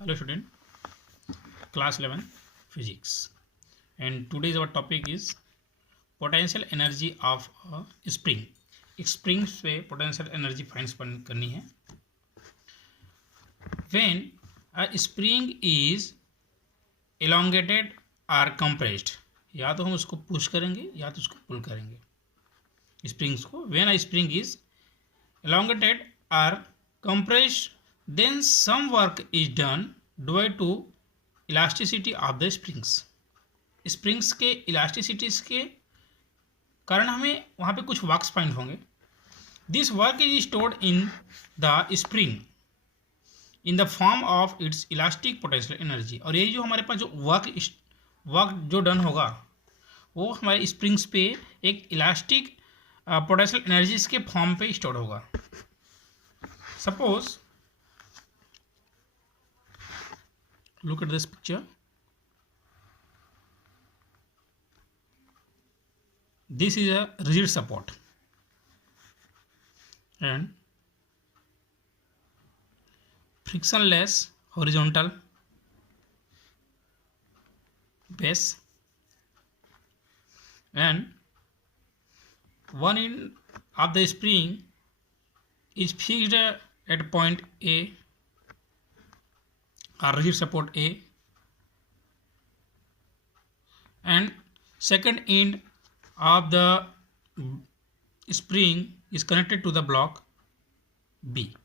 Hello student, class 11 physics, and today's our topic is potential energy of a spring. Spring पे potential energy find करनी है. When a spring is elongated or compressed, या तो हम उसको push करेंगे या तो उसको पुल करेंगे स्प्रिंग्स को. When a spring is elongated or compressed, then some work is done due to elasticity of the springs. Springs के इलास्टिसिटीज के कारण हमें वहाँ पे कुछ वर्क्स फाइंड होंगे. This work is stored in the spring in the form of its elastic potential energy. और यही जो हमारे पास जो वर्क जो डन होगा वो हमारे स्प्रिंग्स पे एक इलास्टिक पोटेंशियल एनर्जीज के फॉर्म पे स्टोर होगा. Suppose look at this picture. This is a rigid support and frictionless horizontal base, and one end of the spring is fixed at point A, or rigid support A, and second end of the spring is connected to the block B.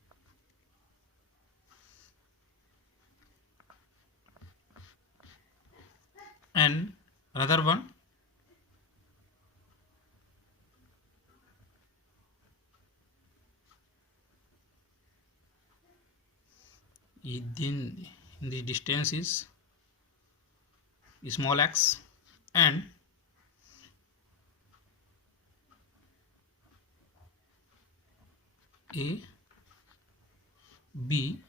And another one in the distance is small x, and A, B,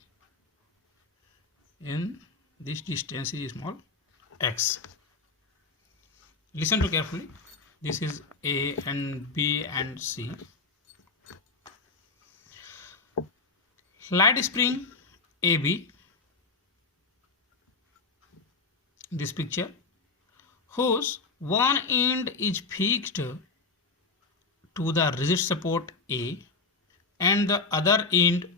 and this distance is small x. Listen to carefully. This is A and B and C. Light spring AB, this picture, whose one end is fixed to the rigid support A and the other end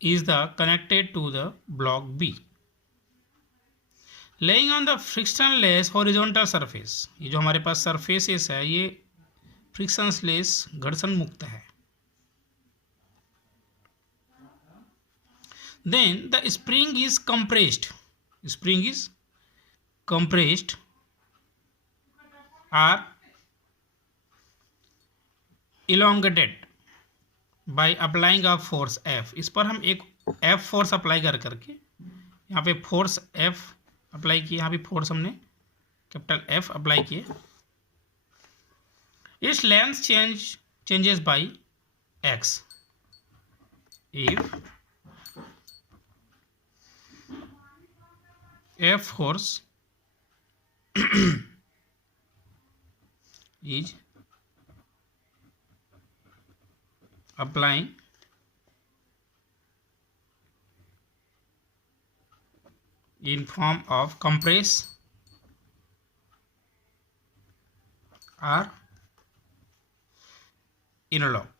is the connected to the block B, laying on the frictionless horizontal surface. ये जो हमारे पास surfaces है ये frictionless घर्षण मुक्त है. Then the spring is compressed. Spring is compressed or elongated by applying a force F. इस पर हम एक F फोर्स अप्लाई करके यहाँ पे फोर्स F अप्लाई किए, यहाँ पे फोर्स हमने कैपिटल F अप्लाई किए. Its length changes by x. If F force is applying in form of compress or elongated,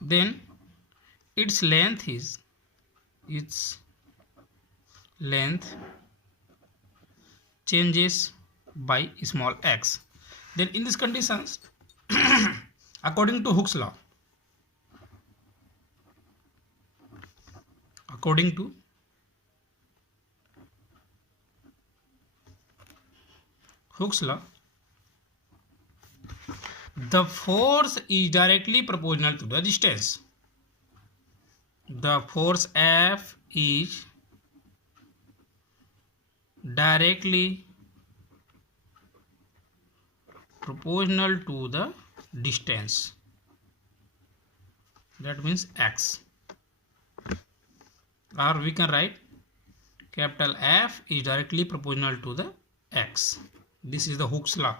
then its length changes by small x. Then in these conditions according to Hooke's law, the force is directly proportional to the distance. The force F is directly proportional to the distance. That means x. Or we can write capital F is directly proportional to the x. This is the Hooke's law.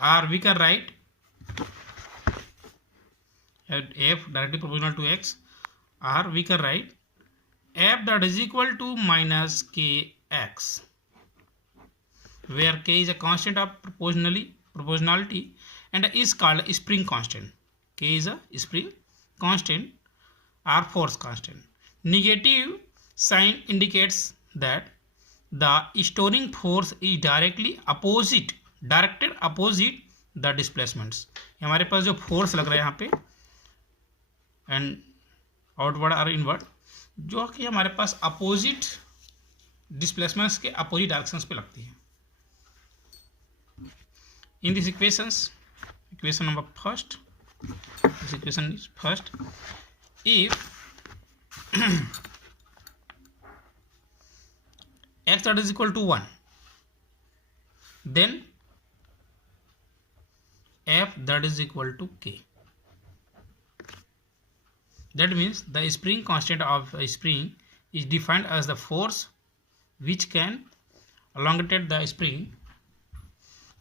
Or we can write at f directly proportional to x, or we can write f that is equal to minus kx, where k is a constant of proportionality and is called a spring constant. K is a spring constant or force constant. Negative sign indicates that the storing force is directed opposite the displacements. हमारे पास जो force लग रहा है यहाँ पे and outward और inward, जो कि हमारे पास अपोजिट डिस्प्लेसमेंट्स के अपोजिट डायरेक्शंस पे लगती है. In these equations, equation number first, this equation is first. If x that is equal to 1, then f that is equal to k. That means the spring constant of a spring is defined as the force which can elongate the spring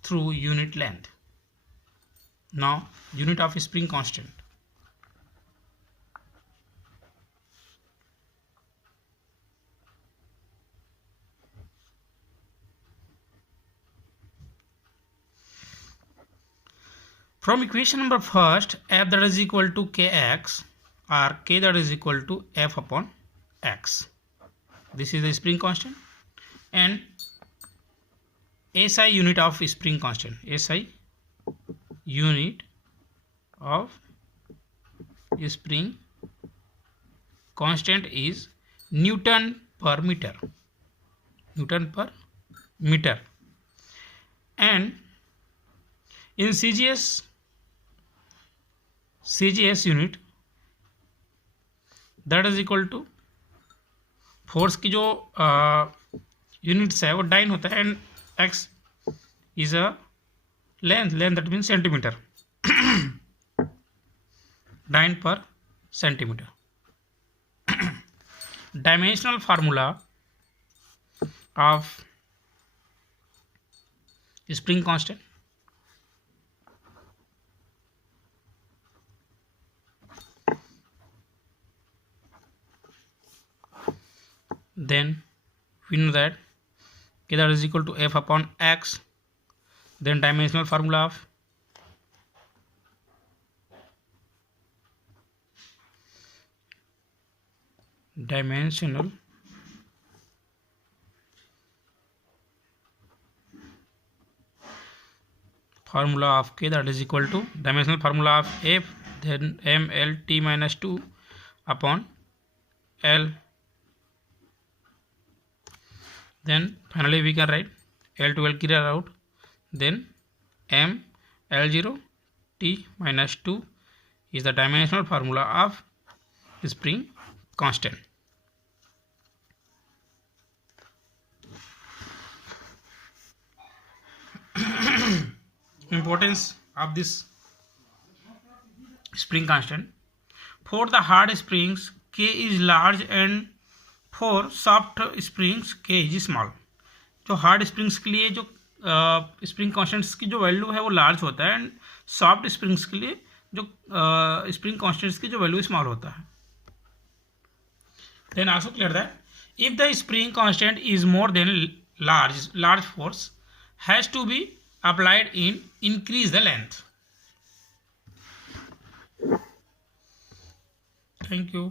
through unit length. Now, unit of spring constant. From equation number first, f that is equal to kx or k that is equal to f upon x. This is the spring constant, and SI unit of spring constant. SI unit of spring constant is Newton per meter. Newton per meter. And in CGS unit, that is equal to force की जो units है वो dyne होता है, and x is a length that mean centimetre, dyne per centimetre. Dimensional formula of spring constant. Then we know that k that is equal to f upon x. Then dimensional formula of k that is equal to dimensional formula of f, then m l t minus 2 upon l. Then finally we can write L12 clear out, then M L0 T minus 2 is the dimensional formula of spring constant. Importance of this spring constant. For the hard springs, K is large, and for soft springs के is small. जो hard springs के लिए जो spring constants की जो value है वो large होता है, एंड सॉफ्ट स्प्रिंग्स के लिए जो स्प्रिंग कॉन्स्टेंट्स की जो वैल्यू स्मॉल होता है. Then also clear that if the spring constant is more then large force has to be applied in increase the length. Thank you.